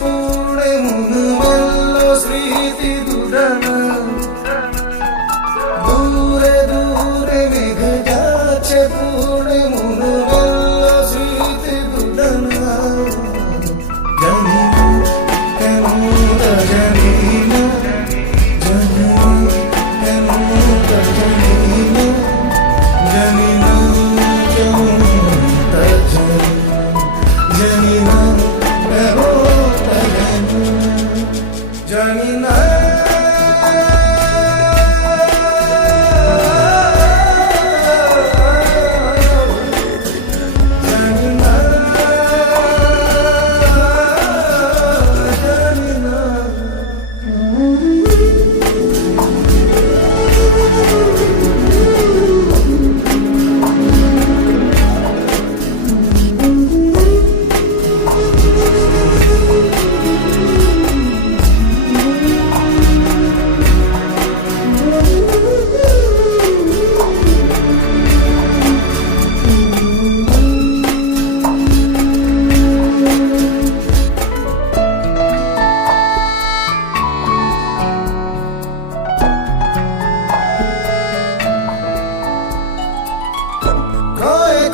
পুড়ে মন মেলল স্মৃতি দুরানা, দূরে দূরে মেঘ যাচ্ছে পুড়ে মন মেলল স্মৃতি দুরানা। জানি না কেন জানি না, জানি না কেন জানি না, জানি না কেমন জানি না, জানি না।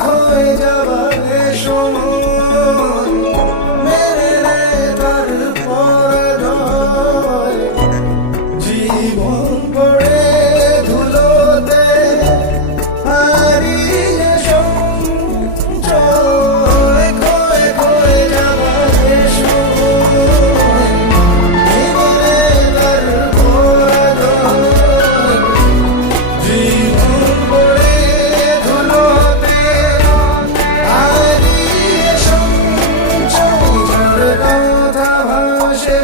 খোয়ে যাবার সময় মেরে রে তার পরাজয়, জীবন পড়ে ধুলোতে হারিয়ে সঞ্চয়। খোয়ে খোয়ে যাবার সময় মেরে রে তার পরাজয়, জীবন পড়ে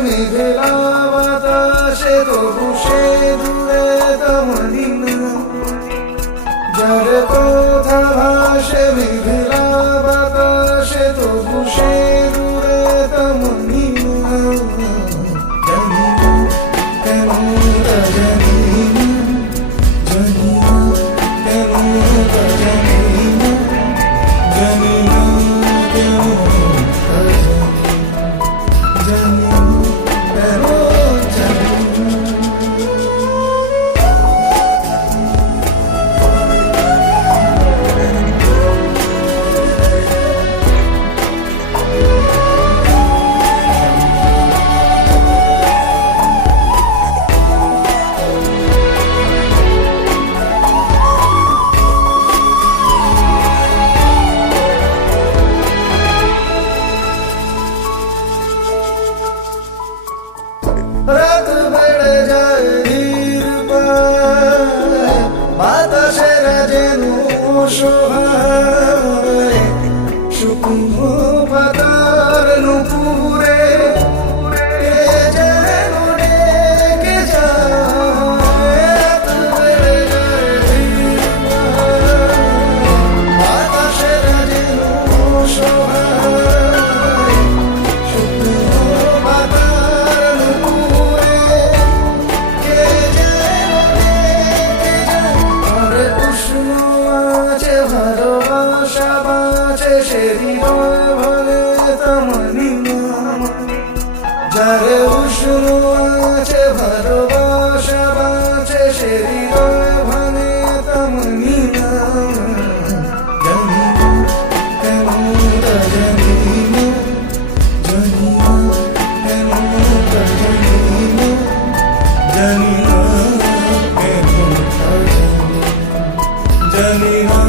মেঘলা বাতাসে তবু সে দূরে তেমনি না, যার কথা ভাসে মেঘলা বাতাসে তবু সে দূরে তেমনি না। জানি না কেন জানি না, জানি না কেন জানি না, জানি না কেন জানি না। রাত বেড়ে যায় ধীর পায়, বাতাসের যেন অসহায়, শুকনো পাতার নুপুরে কে যেন ডেকে যায়। রাত বেড়ে যায় ধীর পায়, বাতাসের যেন অসহায়, শুকনো পাতার নুপুরে কে যেন ডেকে যায়। আর উষ্ণ আছে ভালোবাসা বাঁচে সে হৃদয় ভাঙে তেমনি না, যারে উষ্ণ আছে ভালোবাসা বাঁচে সে হৃদয় ভাঙে তেমনি না। জানি না কেন জানি না, জানি না কেন জানি না, জানি না কেন জানি না।